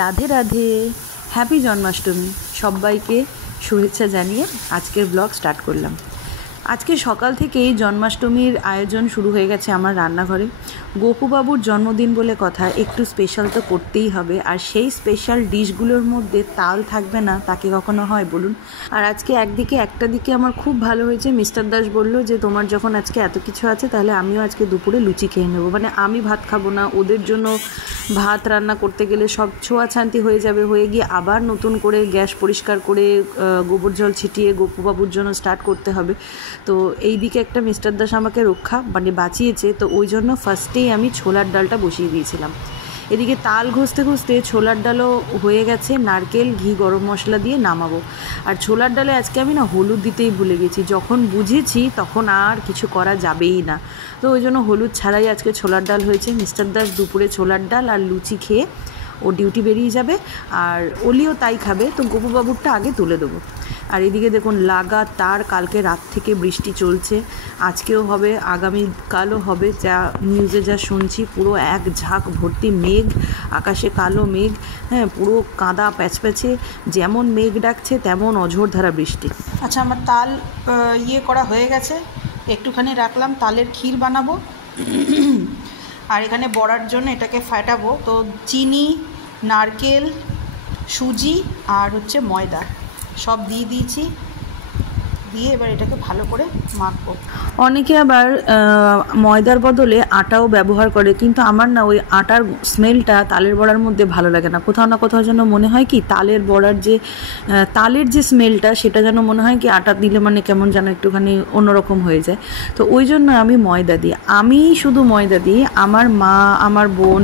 Radhe Radhe, happy Janmashtami. সবাইকে শুভেচ্ছা জানিয়ে আজকের ব্লগ স্টার্ট করলাম। আজকে সকাল থেকেই জন্মাষ্টমীর আয়োজন শুরু হয়ে গেছে আমার রান্নাঘরে। গোপুবাবুর জন্মদিন বলে কথা, একটু স্পেশাল তো করতেই হবে। আর সেই স্পেশাল ডিশগুলোর মধ্যে তাল থাকবে না তাকে কখনো হয় বলুন। আর আজকে একটা দিকে আমার খুব ভালো হয়েছে, মিস্টার দাস বলল যে তোমার যখন আজকে এত কিছু আছে তাহলে আমিও আজকে দুপুরে লুচি খেয়ে নেবো। মানে আমি ভাত খাবো না, ওদের জন্য ভাত রান্না করতে গেলে সব ছোঁয়াছান্তি হয়ে যাবে, হয়ে গিয়ে আবার নতুন করে গ্যাস পরিষ্কার করে গোবর জল ছিটিয়ে গোপুবাবুর জন্য স্টার্ট করতে হবে। তো এই দিকে একটা মিস্টার দাস আমাকে বাঁচিয়েছে। তো ওই জন্য ফার্স্টেই আমি ছোলার ডালটা বসিয়ে দিয়েছিলাম। এদিকে তাল ঘষতে ঘষতে ছোলার ডালও হয়ে গেছে, নারকেল ঘি গরম মশলা দিয়ে নামাবো। আর ছোলার ডালে আজকে আমি না হলুদ দিতেই ভুলে গেছি, যখন বুঝেছি তখন আর কিছু করা যাবেই না। তো ওই জন্য হলুদ ছাড়াই আজকে ছোলার ডাল হয়েছে। মিস্টার দাস দুপুরে ছোলার ডাল আর লুচি খেয়ে ও ডিউটি বেরিয়ে যাবে, আর ওলিও তাই খাবে। তো গোপুবাবুরটা আগে তুলে দেবো। আর এদিকে দেখুন লাগাতার কালকে রাত থেকে বৃষ্টি চলছে, আজকেও হবে, আগামীকালও হবে, যা নিউজে যা শুনছি। পুরো এক ঝাঁক ভর্তি মেঘ, আকাশে কালো মেঘ, হ্যাঁ, পুরো কাদা প্যাচপ্যাচে, যেমন মেঘ ডাকছে তেমন অঝোরধারা বৃষ্টি। আচ্ছা, আমার তাল করা হয়ে গেছে, একটুখানি রাখলাম, তালের ক্ষীর বানাবো। আর এখানে বড়ার জন্য এটাকে ফাটাবো। তো চিনি, নারকেল, সুজি আর ময়দা সব দিয়ে দিয়েছি, দিয়ে এবার এটাকে ভালো করে মাখবো। অনেকে আবার ময়দার বদলে আটাও ব্যবহার করে, কিন্তু আমার না ওই আটার স্মেলটা তালের বড়ার মধ্যে ভালো লাগে না। কোথাও না কোথাও যেন মনে হয় কি তালের বড়ার যে তালের যে স্মেলটা, সেটা যেন মনে হয় কি আটা দিলে মানে কেমন যেন একটুখানি অন্যরকম হয়ে যায়। তো ওই জন্য আমি ময়দা দিই, শুধু ময়দা দিই। আমার মা, আমার বোন,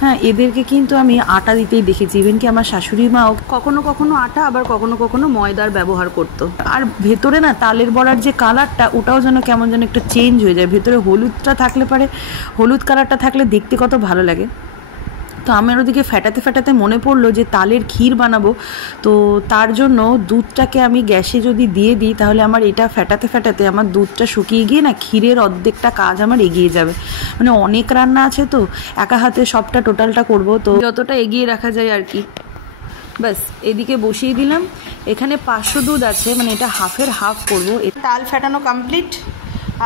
হ্যাঁ, এদেরকে কিন্তু আমি আটা দিতেই দেখেছি। ইভেন কি আমার শাশুড়ি মাও কখনো কখনো আটা, আবার কখনো কখনো ময়দার ব্যবহার করতো। আর ভেতরে না তালের বড়ার যে কালারটা, ওটাও যেন কেমন যেন একটু চেঞ্জ হয়ে যায়। ভেতরে হলুদটা থাকলে পারে, হলুদ কালারটা থাকলে দেখতে কত ভালো লাগে। তো আমার ওদিকে ফেটাতে মনে পড়লো যে তালের ক্ষীর বানাবো। তো তার জন্য দুধটাকে আমি গ্যাসে যদি দিয়ে দিই, তাহলে আমার এটা ফেটাতে আমার দুধটা শুকিয়ে গিয়ে না ক্ষীরের অর্ধেকটা কাজ আমার এগিয়ে যাবে। মানে অনেক রান্না আছে, তো একা হাতে সবটা টোটালটা করব, তো যতটা এগিয়ে রাখা যায় আর কি। ব্যাস, এদিকে বসিয়ে দিলাম। এখানে 500 দুধ আছে, মানে এটা হাফের হাফ করবো। তাল ফেটানো কমপ্লিট।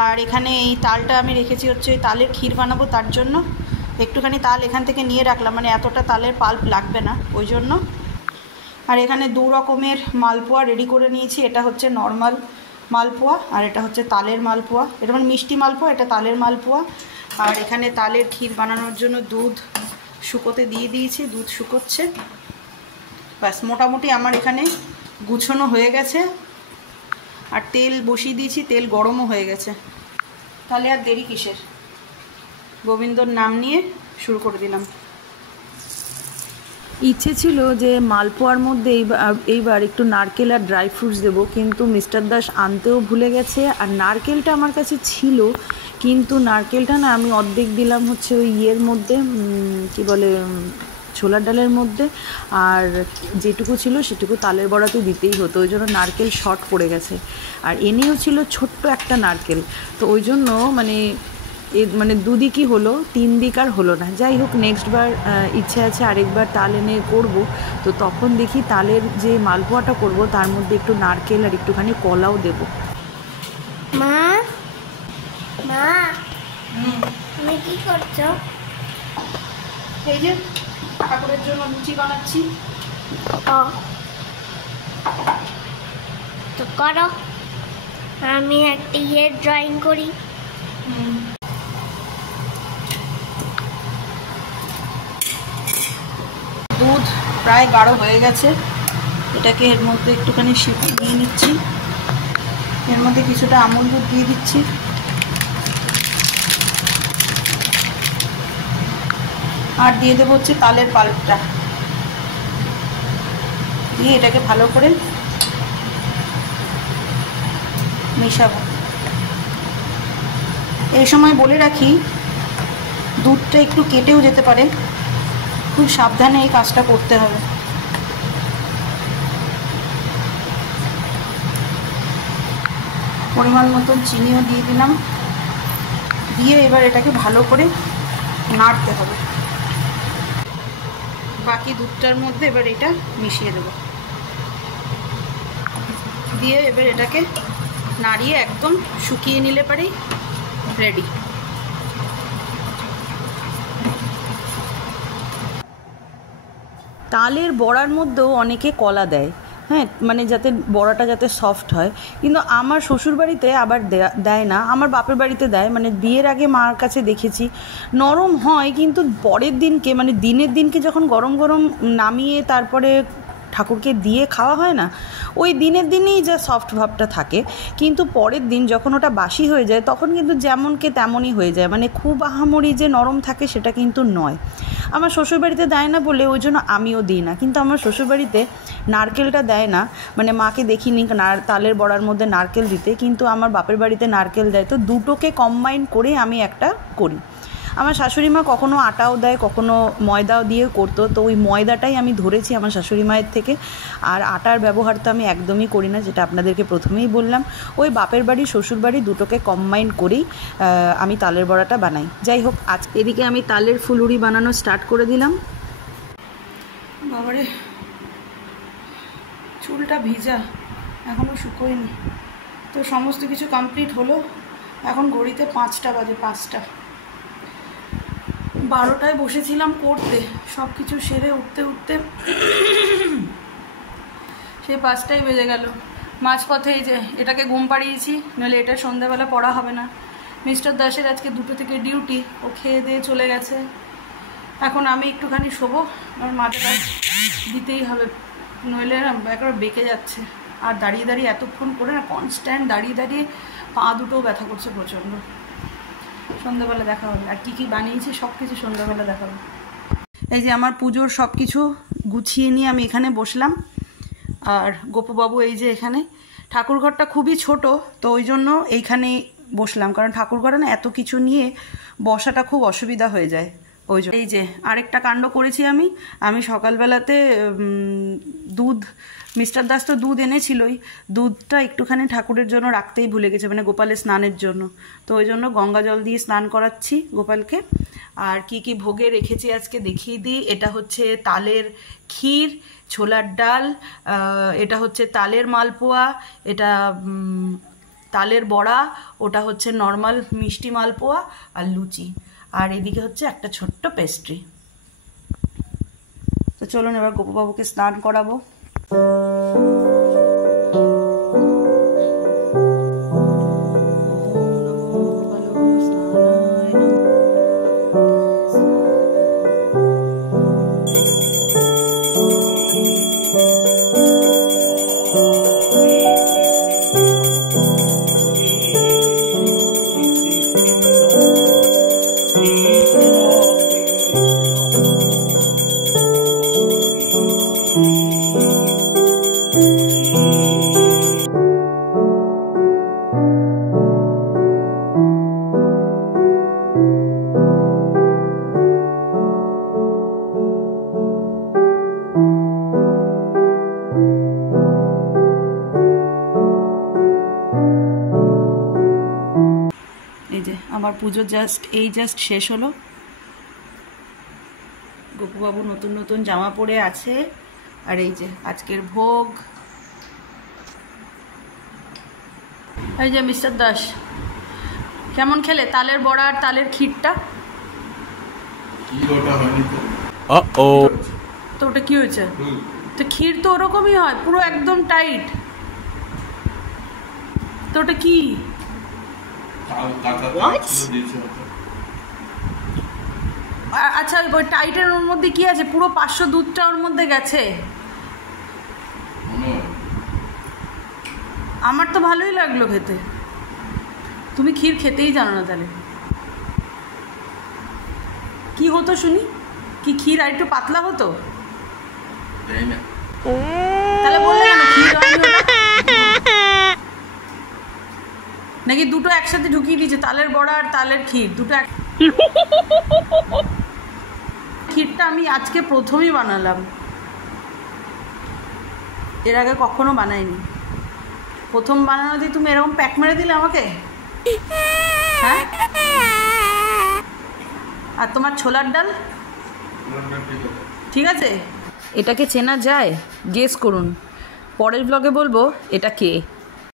আর এখানে এই তালটা আমি রেখেছি ওই তালের ক্ষীর বানাবো, তার জন্য একটুখানি তাল এখান থেকে নিয়ে রাখলাম, মানে এতটা তালের পাল্প লাগবে না ওই জন্য। আর এখানে 2 রকমের মালপোয়া রেডি করে নিয়েছি। এটা নর্মাল মালপোয়া, আর এটা তালের মালপোয়া। এটা মানে মিষ্টি মালপোয়া, এটা তালের মালপোয়া। আর এখানে তালের ক্ষীর বানানোর জন্য দুধ শুকোতে দিয়ে দিয়েছি, দুধ শুকোচ্ছে। ব্যাস, মোটামুটি আমার এখানে গুছানো হয়ে গেছে। আর তেল বসিয়ে দিয়েছি, তেল গরমও হয়ে গেছে। তাহলে আর দেরি কিসের, গোবিন্দর নাম নিয়ে শুরু করে দিলাম। ইচ্ছে ছিল যে মালপোয়ার মধ্যে এইবার একটু নারকেল আর ড্রাই ফ্রুটস দেবো, কিন্তু মিস্টার দাস আনতেও ভুলে গেছে। আর নারকেলটা আমার কাছে ছিল, কিন্তু নারকেলটা না আমি অর্ধেক দিলাম ওই ইয়ের মধ্যে, কি বলে, ছোলার ডালের মধ্যে। আর যেটুকু ছিল সেটুকু তালের বড়াতে দিতেই হতো, ওই জন্য নারকেল শর্ট পড়ে গেছে। আর এনেও ছিল ছোট্ট একটা নারকেল, তো ওই জন্য মানে দুদিকই হলো, 3 দিক আর হলো না। যাই হোক, নেক্সট বার ইচ্ছে আছে আরেকবার তাল এনে করবো। তো তখন দেখি তালের যে মালপোয়াটা করব তার মধ্যে একটু নারকেল আর একটুখানি কলাও দেব। মা, মা, তুমি কি করছো? এই যে ঠাকুরের জন্য লুচি বানাচ্ছি। তো করো, আমি একটা ড্রয়িং করি। দুধ প্রায় গাঢ় হয়ে গেছে, এটাকে এর মধ্যে একটুখানি সিদ্ধ দিয়ে নিচ্ছি। এর মধ্যে কিছুটা আমুল দুধ দিয়ে দিচ্ছি। আর দিয়ে দেবো তালের পাল্পটা, দিয়ে এটাকে ভালো করে মেশাবো। এই সময় বলে রাখি, দুধটা একটু কেটেও যেতে পারে, খুব সাবধানে এই কাজটা করতে হবে। পরিমাণ মতন চিনিও দিয়ে দিলাম, দিয়ে এবার এটাকে ভালো করে নাড়তে হবে। বাকি দুধটার মধ্যে এবার এটা মিশিয়ে দেবো, দিয়ে এবার এটাকে নাড়িয়ে একদম শুকিয়ে নিলে পারেই রেডি। তালের বড়ার মধ্যেও অনেকে কলা দেয়, হ্যাঁ, মানে যাতে বড়াটা যাতে সফট হয়, কিন্তু আমার শ্বশুরবাড়িতে আবার দেয় না, আমার বাপের বাড়িতে দেয়। মানে বিয়ের আগে মার কাছে দেখেছি নরম হয়, কিন্তু পরের দিনকে মানে দিনের দিনকে যখন গরম গরম নামিয়ে তারপরে ঠাকুরকে দিয়ে খাওয়া হয় না, ওই দিনের দিনেই যা সফট ভাবটা থাকে, কিন্তু পরের দিন যখন ওটা বাসি হয়ে যায় তখন কিন্তু যেমনকে তেমনই হয়ে যায়, মানে খুব আহামরি যে নরম থাকে সেটা কিন্তু নয়। আমার শ্বশুরবাড়িতে দেয় না বলে ওই জন্য আমিও দিই না, কিন্তু আমার শ্বশুরবাড়িতে নারকেলটা দেয় না, মানে মাকে দেখিনি তালের বড়ার মধ্যে নারকেল দিতে, কিন্তু আমার বাপের বাড়িতে নারকেল দেয়। তো দুটোকে কম্বাইন করে আমি একটা করি। আমার শাশুড়ি মা কখনো আটাও দেয়, কখনো ময়দাও দিয়ে করতো, তো ওই ময়দাটাই আমি ধরেছি আমার শাশুড়ি মায়ের থেকে। আর আটার ব্যবহার তো আমি একদমই করি না, যেটা আপনাদেরকে প্রথমেই বললাম। ওই বাপের বাড়ি শ্বশুর বাড়ি দুটোকে কম্বাইন করেই আমি তালের বড়াটা বানাই। যাই হোক, আজ এদিকে আমি তালের ফুলুরি বানানো স্টার্ট করে দিলাম। বাবারে চুলটা ভিজা, এখনও শুকোয়নি। তো সমস্ত কিছু কমপ্লিট হলো, এখন ঘড়িতে 5টা বাজে, 5টা। 12টায় বসেছিলাম করতে, সব কিছু সেরে উঠতে উঠতে সেই 5টাই বেজে গেল। মাঝপথে এই যে এটাকে ঘুম পাড়িয়েছি, নাহলে এটা সন্ধ্যাবেলা পড়া হবে না। মিস্টার দাসের আজকে 2টো থেকে ডিউটি, ও খেয়ে দিয়ে চলে গেছে। এখন আমি একটুখানি শোবো, আমার মাথাটা দিতেই হবে, নইলে একেবারে বেঁকে যাচ্ছে। আর দাঁড়িয়ে দাঁড়িয়ে এতক্ষণ করে না, কনস্ট্যান্ট দাঁড়িয়ে দাঁড়িয়ে পা দুটোও ব্যথা করছে প্রচণ্ড। সন্ধ্যাবেলা দেখা হবে, আর কী কী বানিয়েছি সব কিছু সন্ধ্যাবেলা দেখা হবে। এই যে আমার পুজোর সব কিছু গুছিয়ে নিয়ে আমি এখানে বসলাম, আর গোপবাবু এই যে এখানে। ঠাকুরঘরটা খুবই ছোট, তো ওই জন্য এইখানে বসলাম, কারণ ঠাকুরঘরে না এত কিছু নিয়ে বসাটা খুব অসুবিধা হয়ে যায়। ওই জন্য এই যে আরেকটা কাণ্ড করেছি আমি সকালবেলাতে দুধ, মিস্টার দাস তো দুধ এনেছিলই, দুধটা একটুখানি ঠাকুরের জন্য রাখতেই ভুলে গেছে, মানে গোপালের স্নানের জন্য। তো ওই জন্য গঙ্গা জল দিয়ে স্নান করাচ্ছি গোপালকে। আর কি কি ভোগে রেখেছি আজকে দেখিয়ে দিই। এটা হচ্ছে তালের ক্ষীর, ছোলার ডাল, এটা হচ্ছে তালের মালপোয়া, এটা তালের বড়া, ওটা হচ্ছে নর্মাল মিষ্টি মালপোয়া আর লুচি, আর এদিকে হচ্ছে একটা ছোট্ট পেস্ট্রি। তো চলুন এবার গোপবাবুকে স্নান করাবো। আমার পুজো জাস্ট শেষ হলো। গোপুবাবু নতুন নতুন জামা পরে আছে, আর এই যে আজকের ভোগ। এই যে মিস্টার দাস, কেমন খেলে তালের বড়া আর তালের ক্ষীরটা? তো ওটা কি হয়েছে? তো ক্ষীর তো ওরকমই হয়, পুরো একদম টাইট। তো ওটা কি? আচ্ছা, ওই টাইটের ওর মধ্যে কি আছে? পুরো 500 দুধটা ওর মধ্যে গেছে। আমার তো ভালোই লাগলো খেতে। তুমি ক্ষীর খেতেই জানো না তাহলে? কি হতো শুনি? কি ক্ষীর আর একটু পাতলা হতো? তাহলে বললে কেন ক্ষীর হয়নি? নাকি দুটো একসাথে ঢুকিয়ে দিয়েছে, তালের বড়া আর তালের ক্ষীর দুটো? ক্ষীরটা আমি আজকে প্রথমই বানালাম, এর আগে কখনো বানাইনি। প্রথম বানানোতেই তুমি এরকম প্যাক মেরে দিলে আমাকে, হ্যাঁ? আর তোমার ছোলার ডাল ঠিক আছে? এটাকে চেনা যায়? গেস করুন, পরের ব্লগে বলবো এটা কে।